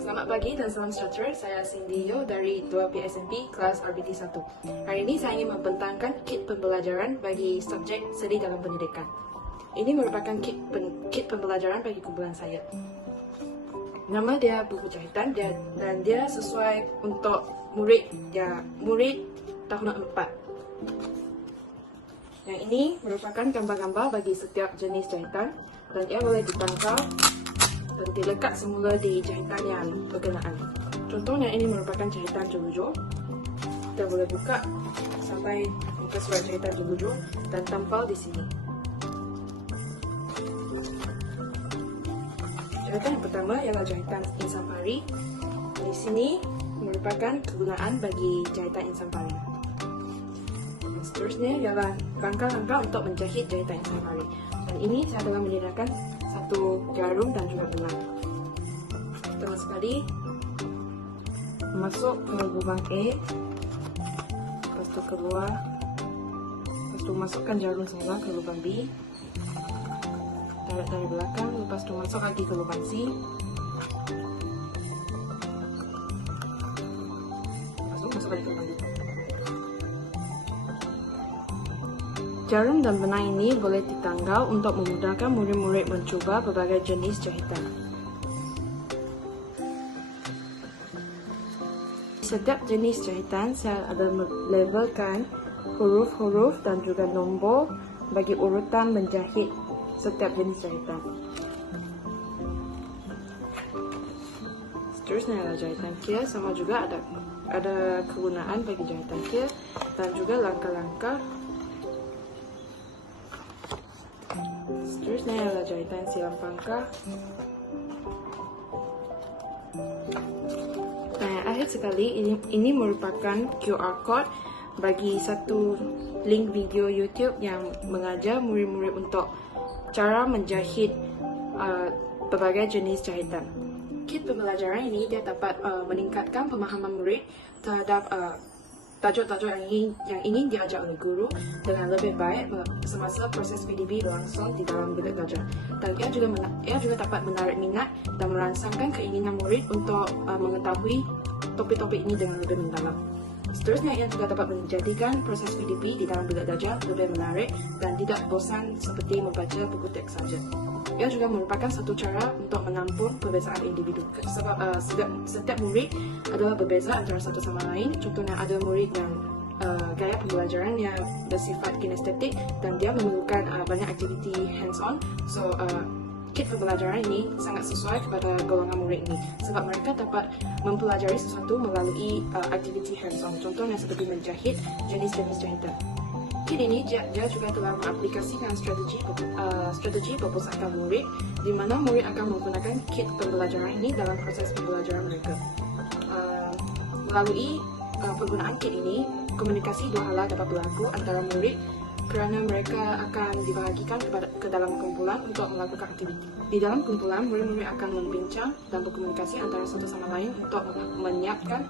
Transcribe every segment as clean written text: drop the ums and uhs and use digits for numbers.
Selamat pagi dan salam sejahtera, saya Cindy Yo dari 2 PSMP kelas RBT 1. Hari ini saya ingin membentangkan kit pembelajaran bagi subjek seni dalam pendidikan. Ini merupakan kit pembelajaran bagi kumpulan saya. Nama dia buku jahitan dan dia sesuai untuk murid tahun 4. Yang ini merupakan gambar-gambar bagi setiap jenis jahitan dan ia boleh ditangkal dan dilekat semula di jahitan yang berkenaan. Contohnya ini merupakan jahitan jelujo. Kita boleh buka sampai muka surat jahitan jelujo dan tampal di sini. Jahitan yang pertama ialah jahitan insan pari. Di sini merupakan kegunaan bagi jahitan insan pari. Seterusnya ialah rangka-rangka untuk menjahit jahitan insan pari. Dan ini saya telah menyediakan satu jarum dan juga benang. Pertama sekali masuk ke lubang A, lepas tu keluar, lepas tu masukkan jarum saya ke lubang B, tarik dari belakang, lepas tu masuk lagi ke lubang C, masuk lagi ke lubang D. Jarum dan benang ini boleh ditanggal untuk memudahkan murid-murid mencuba berbagai jenis jahitan. Setiap jenis jahitan saya ada labelkan huruf-huruf dan juga nombor bagi urutan menjahit setiap jenis jahitan. Seterusnya adalah jahitan kia, sama juga ada kegunaan bagi jahitan kia dan juga langkah-langkah. Seterusnya adalah jahitan silang pangkah. Nah, yang akhir sekali, ini merupakan QR code bagi satu link video YouTube yang mengajar murid-murid untuk cara menjahit berbagai jenis jahitan. Kit pembelajaran ini dia dapat meningkatkan pemahaman murid terhadap tajuk-tajuk yang ingin diajar oleh guru dengan lebih baik semasa proses PDB berlangsung di dalam bilik belajar. Dan ia juga dapat menarik minat dan merangsangkan keinginan murid untuk mengetahui topik-topik ini dengan lebih mendalam. Seterusnya, ia juga dapat menjadikan proses PDB di dalam bilik belajar lebih menarik dan tidak bosan seperti membaca buku teks saja. Ia juga merupakan satu cara untuk menampung perbezaan individu. Sebab setiap murid adalah berbeza antara satu sama lain. Contohnya ada murid yang gaya pembelajaran yang bersifat kinestetik dan dia memerlukan banyak aktiviti hands-on. So, kit pembelajaran ini sangat sesuai kepada golongan murid ini sebab mereka dapat mempelajari sesuatu melalui aktiviti hands-on. Contohnya seperti menjahit jenis-jenis jahitan. Kit ini dia juga telah mengaplikasikan strategi perpustakaan murid di mana murid akan menggunakan kit pembelajaran ini dalam proses pembelajaran mereka. Melalui penggunaan kit ini, komunikasi dua hala dapat berlaku antara murid kerana mereka akan dibahagikan ke dalam kumpulan untuk melakukan aktiviti. Di dalam kumpulan, murid-murid akan membincang dan berkomunikasi antara satu sama lain untuk menyiapkan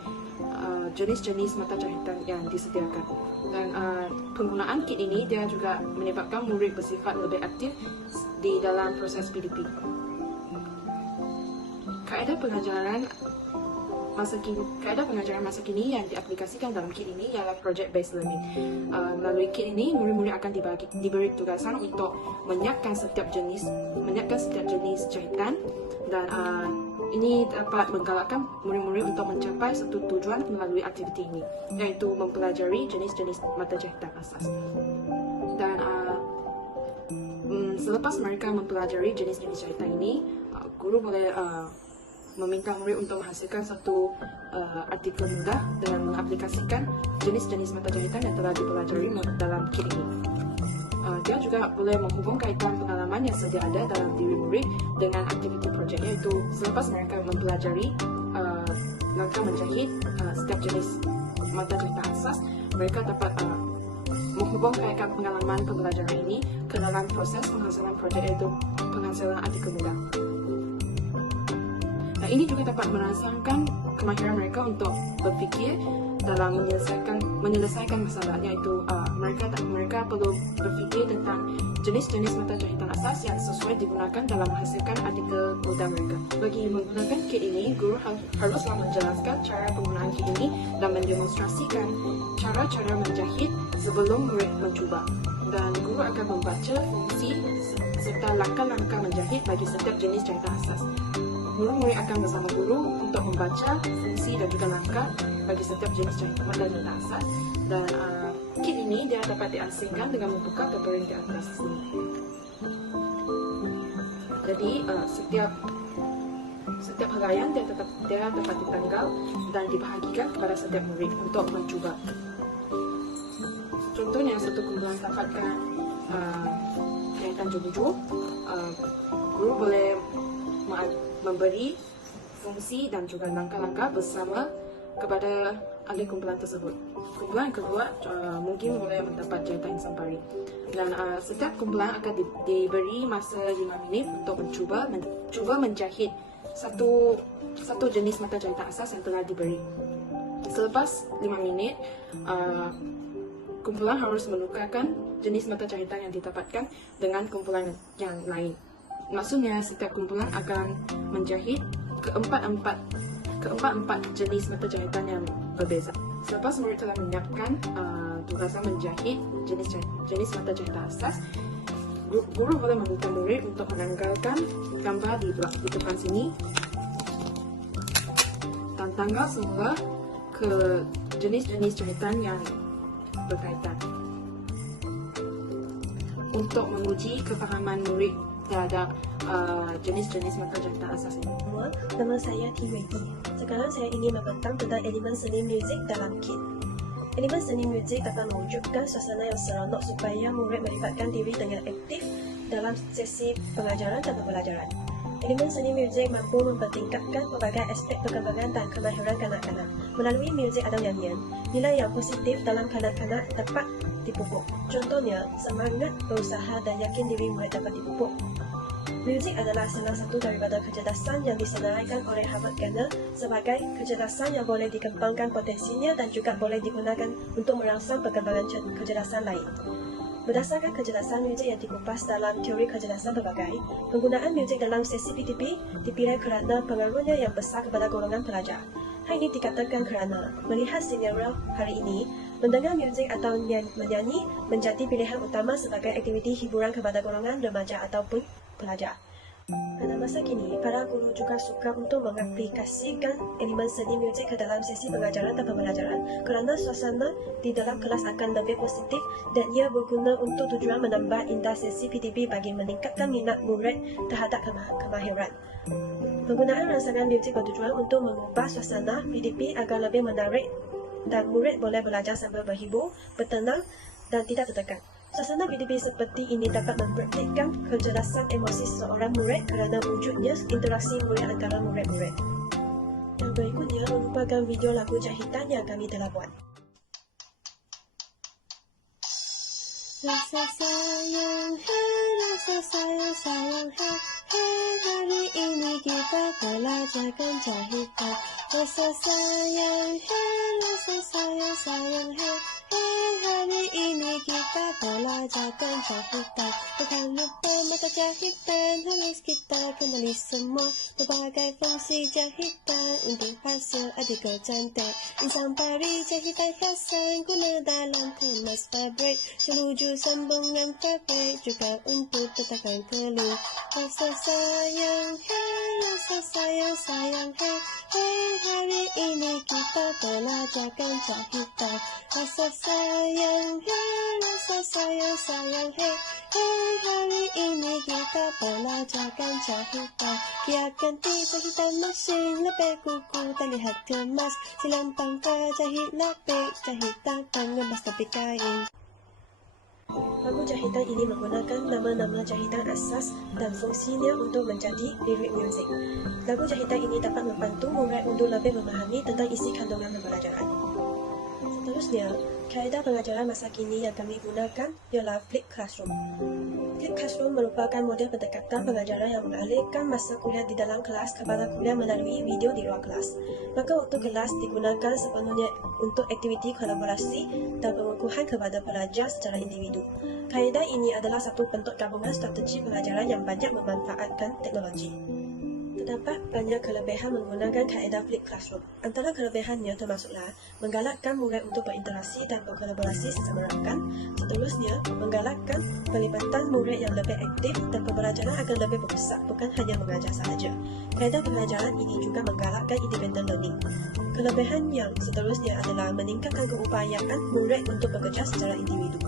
jenis-jenis mata jahitan yang disediakan. Dan penggunaan kit ini dia juga menyebabkan murid bersifat lebih aktif di dalam proses PDP. Kaedah pengajaran masa kini yang diaplikasikan dalam kit ini ialah project based learning. Melalui kit ini, murid-murid akan diberi tugasan untuk menyiapkan setiap jenis jahitan dan ini dapat menggalakkan murid-murid untuk mencapai satu tujuan melalui aktiviti ini, iaitu mempelajari jenis-jenis mata jahitan asas. Dan selepas mereka mempelajari jenis-jenis jahitan ini, guru boleh meminta murid untuk menghasilkan satu artikel mudah dengan mengaplikasikan jenis-jenis mata jahitan yang telah dipelajari dalam kit ini. Dia juga boleh menghubungkan pengalaman yang sedia ada dalam diri murid dengan aktiviti projek, iaitu selepas mereka mempelajari langkah menjahit setiap jenis mata jahitan asas, mereka dapat menghubungkan pengalaman pembelajaran ini ke dalam proses penghasilan projek, iaitu penghasilan artikel mudah. Ini juga dapat merangsangkan kemahiran mereka untuk berfikir dalam menyelesaikan masalah, iaitu mereka perlu berfikir tentang jenis-jenis mata jahitan asas yang sesuai digunakan dalam menghasilkan artikel mudah mereka. Bagi menggunakan kit ini, guru haruslah menjelaskan cara penggunaan kit ini dan mendemonstrasikan cara-cara menjahit sebelum murid mencuba. Dan guru akan membaca fungsi serta langkah-langkah menjahit bagi setiap jenis jahitan asas. Murid akan bersama guru untuk membaca fungsi dan juga langkah bagi setiap jenis jahitan asas. Dan kit ini dia dapat diasingkan dengan membuka tutorial di atas sini. Jadi setiap helaian dia dapat ditanggal dan dibahagikan kepada setiap murid untuk mencuba. Contohnya, satu kumpulan dapatkan jahitan juju, guru boleh memberi fungsi dan juga langkah-langkah bersama kepada ahli kumpulan tersebut. Kumpulan kedua mungkin boleh mendapat jahitan sampari. Dan setiap kumpulan akan diberi masa 5 minit untuk mencuba menjahit satu jenis mata jahitan asas yang telah diberi. Selepas 5 minit, kumpulan harus menukarkan jenis mata jahitan yang didapatkan dengan kumpulan yang lain. Maksudnya, setiap kumpulan akan menjahit keempat jenis mata jahitan yang berbeza. Selepas murid telah menyiapkan tugasan menjahit jenis mata jahitan asas, guru boleh meminta murid untuk menanggalkan gambar di depan sini dan tanggal semula ke jenis-jenis jahitan yang berkaitan untuk menguji kefahaman murid terhadap jenis-jenis mata jahitan asas ini. Nama saya T-Ready. Sekarang saya ingin membentang tentang elemen seni muzik dalam kit. Elemen seni muzik dapat mewujudkan suasana yang seronok supaya murid melibatkan diri dengan aktif dalam sesi pengajaran dan pembelajaran. Elemen seni muzik mampu mempertingkatkan berbagai aspek perkembangan dan kemahiran kanak-kanak. Melalui muzik atau nyanyian, nilai yang positif dalam kanak-kanak dapat dipupuk. Contohnya, semangat, berusaha dan yakin diri murid dapat dipupuk. Muzik adalah salah satu daripada kecerdasan yang disenaraikan oleh Harvard Gardner sebagai kecerdasan yang boleh dikembangkan potensinya dan juga boleh digunakan untuk merangsang perkembangan kecerdasan lain. Berdasarkan kecerdasan muzik yang dikupas dalam teori kecerdasan berbagai, penggunaan muzik dalam sesi PTP dipilih kerana pengaruhnya yang besar kepada golongan pelajar. Hal ini dikatakan kerana melihat senario hari ini, mendengar muzik atau menyanyi menjadi pilihan utama sebagai aktiviti hiburan kepada golongan remaja ataupun pelajar. Pada masa kini, para guru juga suka untuk mengaplikasikan elemen seni muzik ke dalam sesi pengajaran dan pembelajaran kerana suasana di dalam kelas akan lebih positif dan ia berguna untuk tujuan menambah indah sesi PTP bagi meningkatkan minat murid terhadap kemahiran. Penggunaan rangsangan muzik bertujuan untuk mengubah suasana PTP agar lebih menarik dan murid boleh belajar sambil berhibur, bertenang dan tidak tertekan. Suasana PTP seperti ini dapat mempraktikkan kecerdasan emosi seorang murid kerana wujudnya interaksi murid antara murid-murid. Yang berikutnya merupakan video lagu jahitan yang kami telah buat. Rasa sayang, hey, rasa sayang, sayang, hey, hey, hari ini kita belajarkan jahitan. Rasa sayang, hey, rasa sayang, sayang, hey, hey, hari ini kita belajarkan jahitan. Bukan lupa mata jahitan, harus kita kenali semua berbagai fungsi jahitan untuk hasil artikel cantik. Sampari jahitan hiasan guna dalam kemas fabrik, seluju sambungan fabrik juga untuk letakkan keling. Rasa sayang, hey, rasa sayang, sayang, hey, hey, hari ini kita belajarkan jahitan. Rasa sayang, hey, rasa sayang, sayang, hey, hey, hari ini kita belajarkan jahitan. Kiat ganti jahitan mesin, lepek kuku terlihat kemas, silam pangkal jahit lapik, jahitan pengemas tepi kain. Lagu jahitan ini menggunakan nama-nama jahitan asas dan fungsinya untuk menjadi lirik muzik. Lagu jahitan ini dapat membantu murid untuk lebih memahami tentang isi kandungan pembelajaran. Seterusnya, kaedah pengajaran masa kini yang kami gunakan ialah Flip Classroom. Flip Classroom merupakan model pendekatan pengajaran yang mengalihkan masa kuliah di dalam kelas kepada kuliah melalui video di luar kelas. Maka waktu kelas digunakan sepenuhnya untuk aktiviti kolaborasi dan pengukuhan kepada pelajar secara individu. Kaedah ini adalah satu bentuk gabungan strategi pengajaran yang banyak memanfaatkan teknologi. Terdapat banyak kelebihan menggunakan kaedah Flip Classroom. Antara kelebihannya termasuklah menggalakkan murid untuk berinteraksi dan berkolaborasi sesama rakan. Seterusnya, menggalakkan pelibatan murid yang lebih aktif dan pembelajaran akan lebih berpusat, bukan hanya mengajar sahaja. Kaedah pengajaran ini juga menggalakkan independent learning. Kelebihan yang seterusnya adalah meningkatkan keupayaan murid untuk bekerja secara individu.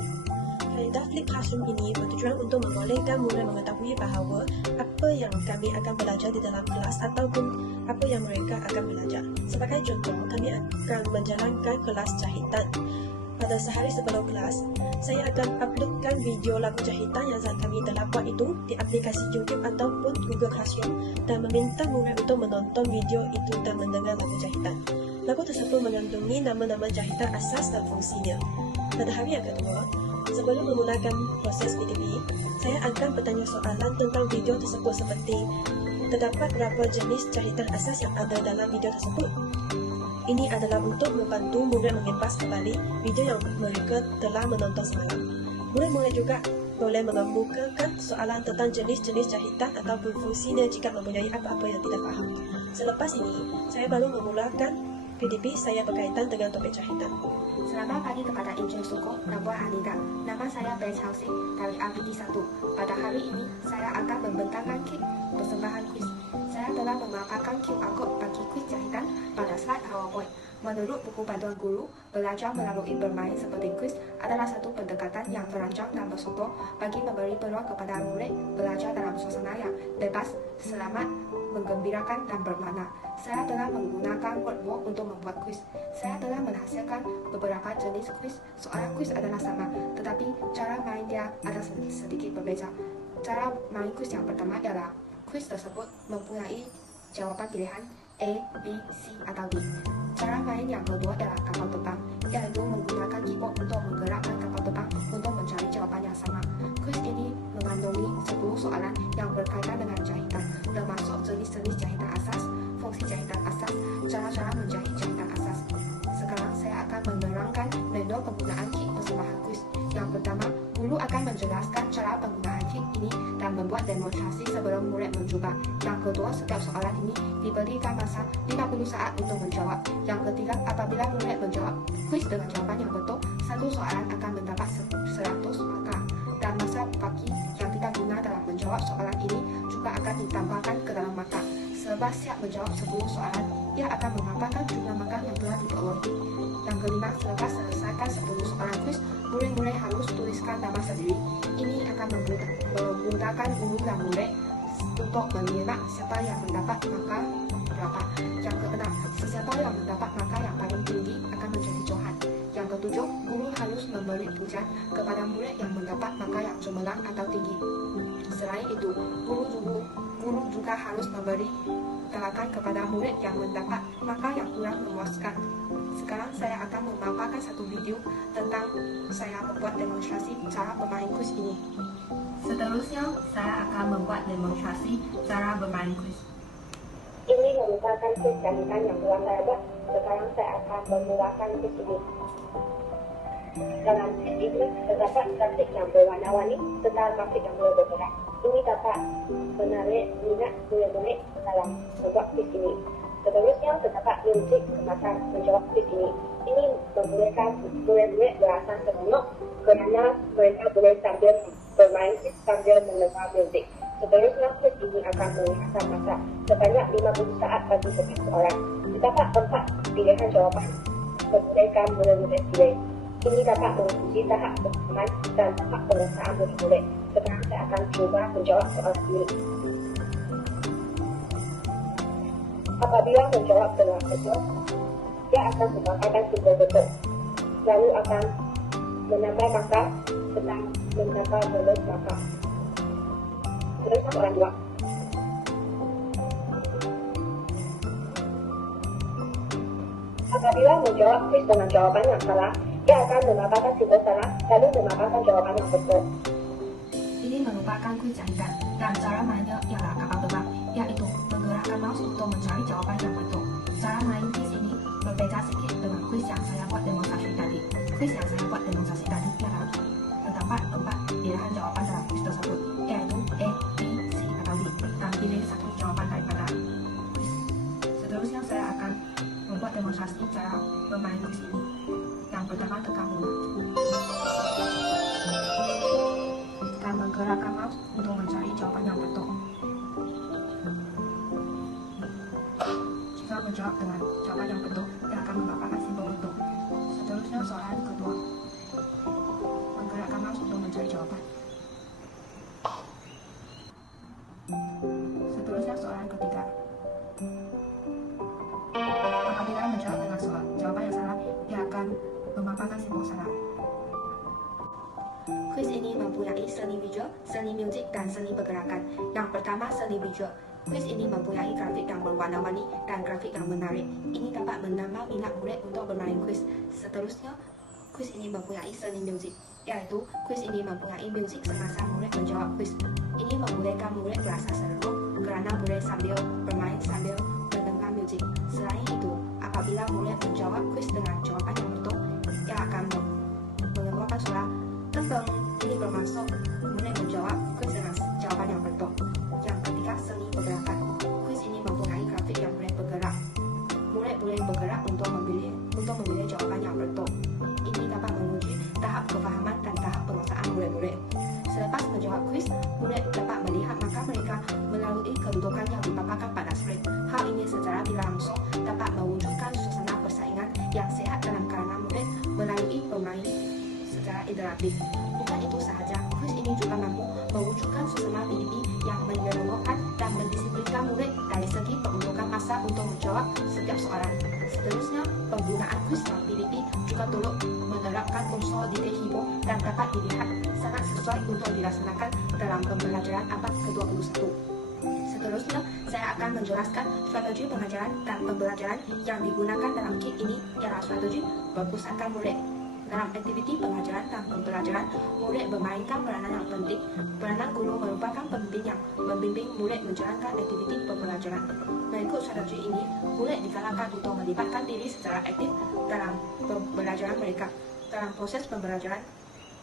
Kaedah Flip Classroom ini bertujuan untuk membolehkan murid mengetahui bahawa apa yang kami akan belajar di dalam kelas ataupun apa yang mereka akan belajar. Sebagai contoh, kami akan menjalankan kelas jahitan. Pada sehari sebelum kelas, saya akan uploadkan video lagu jahitan yang kami telah buat itu di aplikasi YouTube ataupun Google Classroom dan meminta murid untuk menonton video itu dan mendengar lagu jahitan. Lagu tersebut mengandungi nama-nama jahitan asas dan fungsinya. Pada hari yang kedua, sebelum memulakan proses PDB, saya akan bertanya soalan tentang video tersebut seperti terdapat berapa jenis jahitan asas yang ada dalam video tersebut. Ini adalah untuk membantu murid mengimbas kembali video yang mereka telah menonton semalam. Murid-murid juga boleh mengemukakan soalan tentang jenis-jenis jahitan ataupun fungsinya jika mempunyai apa-apa yang tidak faham. Selepas ini, saya baru memulakan PDB saya berkaitan dengan topik jahitan. Selamat pagi kepada Encik Suko, Prabuah Anida. Nama saya Ben Chelsea dari APD 1. Pada hari ini, saya akan membentangkan kit persembahan kuis. Saya telah memaparkan QR Code bagi kuis jahitan pada slide PowerPoint. Menurut buku panduan guru, belajar melalui bermain seperti kuis adalah satu pendekatan yang merancang dan bersokong bagi memberi peluang kepada murid belajar dalam suasana yang bebas, selamat, menggembirakan dan bermakna. Saya telah menggunakan Wordwalk untuk membuat kuis. Saya telah menghasilkan beberapa jenis kuis. Soalan kuis adalah sama, tetapi cara main dia ada sedikit berbeza. Cara main kuis yang pertama ialah kuis tersebut mempunyai jawaban pilihan A, B, C atau D. Cara main yang kedua ialah kapal terbang, yaitu menggunakan keyboard untuk menggerakkan kapal terbang untuk mencari jawaban yang sama. Kuis ini mengandungi 10 soalan yang berkaitan dengan jahitan, termasuk jenis-jenis jahitan asas, fungsi jahitan asas, cara-cara menjahit jahitan asas. Sekarang saya akan menerangkan menu penggunaan kit persembahan kuis. Yang pertama, guru akan menjelaskan cara penggunaan kit ini dan membuat demonstrasi sebelum murid mencoba. Yang kedua, setiap soalan ini diberikan masa 50 saat untuk menjawab. Yang ketiga, apabila murid menjawab kuis dengan jawaban yang betul, satu soalan akan mendapat 100 markah. Dan masa bagi yang tidak guna dalam menjawab soalan ini juga akan ditambahkan ke dalam markah. Selepas siap menjawab 10 soalan, ia akan menambahkan jumlah markah yang telah diperolehi. Yang kelima, selepas selesaikan 10 soalan kuis, murid-murid harus tuliskan nama sendiri. Ini akan memudahkan guru dan murid untuk menyimak siapa yang mendapat markah berapa. Yang keenam, sesiapa yang mendapat markah yang paling tinggi akan menjadi johan. Yang ketujuh, guru harus memberi pujian kepada murid yang mendapat markah yang cemerlang atau tinggi. Selain itu, guru juga harus memberi galakan kepada murid yang mendapat markah yang kurang memuaskan. Sekarang saya akan memaparkan satu video tentang saya membuat demonstrasi cara bermain kuis ini. Seterusnya, saya akan membuat demonstrasi cara bermain kuis. Ini merupakan kuis jahitan yang telah saya buat. Sekarang saya akan memulakan kuis ini. Dalam kuis ini terdapat grafik yang berwarna-warni serta grafik yang boleh bergerak. Ini dapat menarik minat murid-murid dalam membuat kuis ini. Seterusnya terdapat muzik semasa menjawab kuis ini. Ini membolehkan murid-murid berasa seronok kerana mereka boleh sambil bermain kuis sambil mendengar muzik. Seterusnya kuis ini akan menghabiskan masa sebanyak 50 saat bagi setiap soalan. Terdapat 4 pilihan jawapan membolehkan murid-murid pilih. Ini dapat menguji tahap pemahaman dan tahap penguasaan murid-murid. Sekarang saya akan cuba menjawab soalan ini. Apabila menjawab dengan betul, dia akan mengatakan sumber betul. Lalu akan menambah markah serta menambah bonus markah. Terus soalan 2. Apabila menjawab kuis dengan jawaban yang salah, ia akan memaparkan simbol salah, lalu memaparkan jawaban yang betul. Ini merupakan kuis jahitan dan cara mainnya ialah kapal terbang, yaitu menggerakkan mouse untuk mencari jawaban yang betul. Cara main kuis ini berbeda sedikit dengan kuis yang saya buat demonstrasi tadi. Kuis yang saya buat demonstrasi tadi ialah terdapat 4 pilihan jawaban dalam kuis tersebut, yaitu A, B, C atau D, dan pilih satu jawaban daripada kuis. Seterusnya saya akan membuat demonstrasi cara bermain kuis ini. Yang pertama tekan bola dan menggerakkan mouse untuk mencari jawaban yang betul. Jika menjawab dengan jawaban yang betul, ia akan memaparkan simbol betul. Seterusnya soalan kedua, menggerakkan mouse untuk mencari jawaban. Seterusnya soalan ketiga, apabila menjawab dengan jawaban yang salah, ia akan memaparkan simbol salah. Kuis ini mempunyai seni visual, seni musik, dan seni pergerakan. Yang pertama, seni visual. Kuis ini mempunyai grafik yang berwarna-warni dan grafik yang menarik. Ini dapat menambah minat murid untuk bermain kuis. Seterusnya, kuis ini mempunyai seni musik, yaitu kuis ini mempunyai musik semasa murid menjawab kuis. Ini membolehkan murid berasa seru kerana murid sambil bermain sambil mendengar musik. Selain itu, apabila murid menjawab kuis dengan jawaban yang betul, ia akan mengeluarkan suara tefeng. Ini bermaksud murid menjawab kuis dengan jawaban yang betul. Yang ketiga, seni pergerakan. Kuis ini mempunyai grafik yang boleh bergerak. Murid boleh bergerak untuk memilih jawapan yang betul. Ini dapat menguji tahap kefahaman dan tahap penguasaan murid-murid. Selepas menjawab kuis, murid dapat melihat markah mereka melalui kedudukan yang dipaparkan pada skrin. Hal ini secara tidak langsung dapat mewujudkan suasana persaingan yang sehat dalam kalangan murid melalui bermain secara interaktif. Bukan itu sahaja, kuis ini juga mampu mewujudkan suasana PDP yang menyeronokkan dan mendisiplinkan murid dari segi peruntukan masa untuk menjawab setiap soalan. Seterusnya, penggunaan kuis dalam PDP juga turut menerapkan unsur detail hiburan dan dapat dilihat sangat sesuai untuk dilaksanakan dalam pembelajaran abad ke-21. Seterusnya, saya akan menjelaskan strategi pengajaran dan pembelajaran yang digunakan dalam kit ini ialah strategi berpusatkan murid. Dalam aktiviti pengajaran dan pembelajaran, murid bermainkan peranan yang penting. Peranan guru merupakan pembimbing yang membimbing murid menjalankan aktiviti pembelajaran. Mengikut strategi ini, murid digalakkan untuk melibatkan diri secara aktif dalam pembelajaran mereka. Dalam proses pembelajaran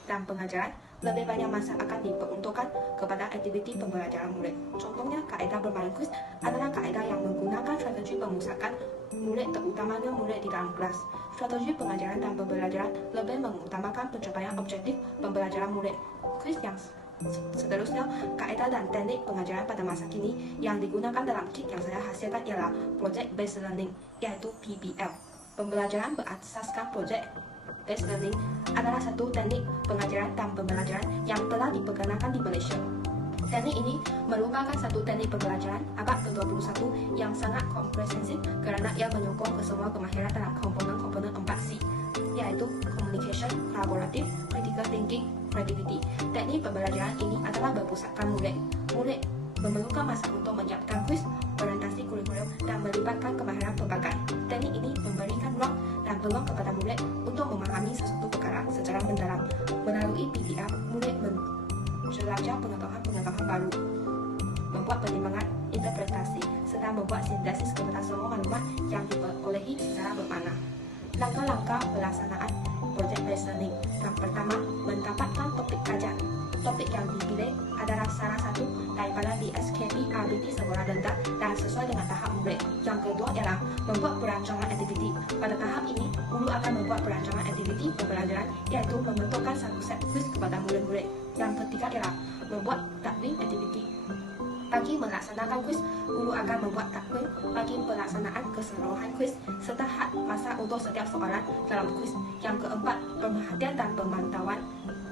dan pengajaran, lebih banyak masa akan diperuntukkan kepada aktiviti pembelajaran murid. Contohnya, kaedah bermain kuis adalah kaedah yang menggunakan strategi pemusakan murid, terutamanya murid di dalam kelas. Strategi pengajaran dan pembelajaran lebih mengutamakan pencapaian objektif pembelajaran murid. Kuis yang seterusnya, kaedah dan teknik pengajaran pada masa kini yang digunakan dalam kit yang saya hasilkan ialah Project Based Learning, yaitu PBL. Pembelajaran berasaskan Project Based Learning adalah satu teknik pengajaran dan pembelajaran yang telah diperkenalkan di Malaysia. Teknik ini merupakan satu teknik pembelajaran abad ke-21 yang sangat komprehensif kerana ia menyokong kesemua kemahiran dalam komponen-komponen 4C, yaitu Communication, Collaborative, Critical Thinking, Creativity. Teknik pembelajaran ini adalah berpusatkan murid. Murid memerlukan masa untuk menyiapkan kuis, orientasi kurikulum, dan melibatkan kemahiran pelbagai. Teknik ini memberikan ruang dan peluang kepada murid untuk memahami sesuatu perkara secara mendalam. Melalui PBL, murid menjelajah pengetahuan baru, membuat pertimbangan interpretasi, serta membuat sintesis kepada semua maklumat yang diperolehi secara bermakna. Langkah-langkah pelaksanaan Project Based Learning. Yang pertama, mendapatkan topik kajian. Topik yang dipilih adalah salah satu daripada DSKP RBT sekolah rendah dan sesuai dengan tahap murid. Yang kedua ialah membuat perancangan aktiviti. Pada tahap ini, guru akan membuat perancangan aktiviti pembelajaran, iaitu membentukkan satu set kuis kepada murid-murid. Yang ketiga ialah membuat takwim aktiviti. Bagi melaksanakan kuis, guru akan membuat takwim bagi pelaksanaan keseluruhan kuis serta had masa untuk setiap soalan dalam kuis. Yang keempat, pemerhatian dan pemantauan.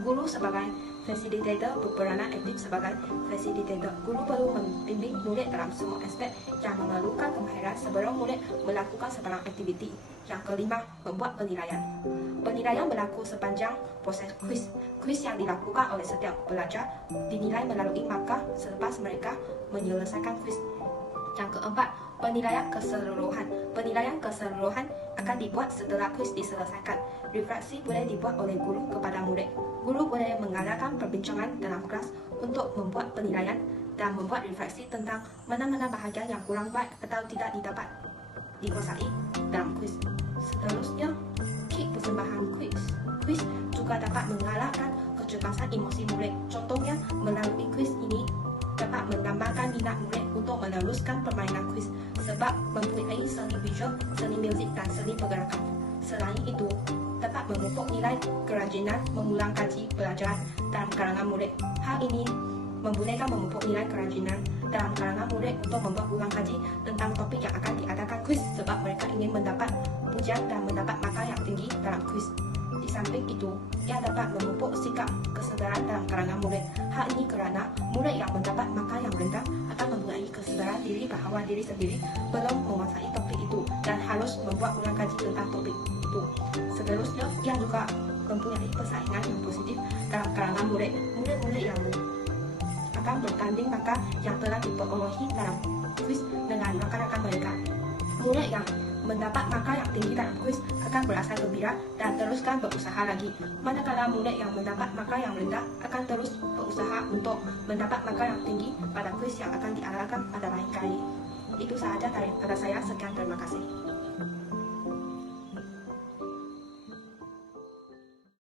Guru sebagai fasilitator berperanan aktif sebagai fasilitator. Guru perlu membimbing murid dalam semua aspek yang memerlukan kemahiran sebelum murid melakukan sebarang aktiviti. Yang kelima, membuat penilaian. Penilaian berlaku sepanjang proses kuis. Kuis yang dilakukan oleh setiap pelajar dinilai melalui markah selepas mereka menyelesaikan kuis. Yang keempat, penilaian keseluruhan. Penilaian keseluruhan akan dibuat setelah kuis diselesaikan. Refleksi boleh dibuat oleh guru kepada murid. Guru boleh mengadakan perbincangan dalam kelas untuk membuat penilaian dan membuat refleksi tentang mana-mana bahagian yang kurang baik atau tidak didapat dikuasai dalam kuis. Seterusnya, kit persembahan kuis. Kuis juga dapat mengalahkan kecerdasan emosi murid. Contohnya, melalui kuis ini dapat menambahkan minat murid untuk meneruskan permainan kuis sebab mempunyai seni visual, seni muzik dan seni pergerakan. Selain itu, dapat memupuk nilai kerajinan mengulang kaji pelajaran dalam kalangan murid. Hal ini membolehkan memupuk nilai kerajinan dalam kalangan murid untuk membuat ulang kaji tentang topik yang akan diadakan kuis sebab mereka ingin mendapat pujian dan mendapat markah yang tinggi dalam kuis. Di samping itu, ia dapat memupuk sikap kesedaran dalam kalangan murid. Hal ini kerana murid yang mendapat markah yang rendah akan mempunyai kesedaran diri bahawa diri sendiri belum menguasai topik itu dan harus membuat ulang kaji tentang topik itu. Seterusnya, ia juga mempunyai persaingan yang positif dalam kalangan murid. Murid-murid yang akan bertanding markah yang telah diperolehi dalam kuis dengan rakan-rakan mereka. Murid yang mendapat markah yang tinggi dalam kuis akan berasa gembira dan teruskan berusaha lagi. Manakala murid yang mendapat markah yang rendah akan terus berusaha untuk mendapat markah yang tinggi pada kuis yang akan diadakan pada lain kali. Itu sahaja daripada saya. Sekian, terima kasih.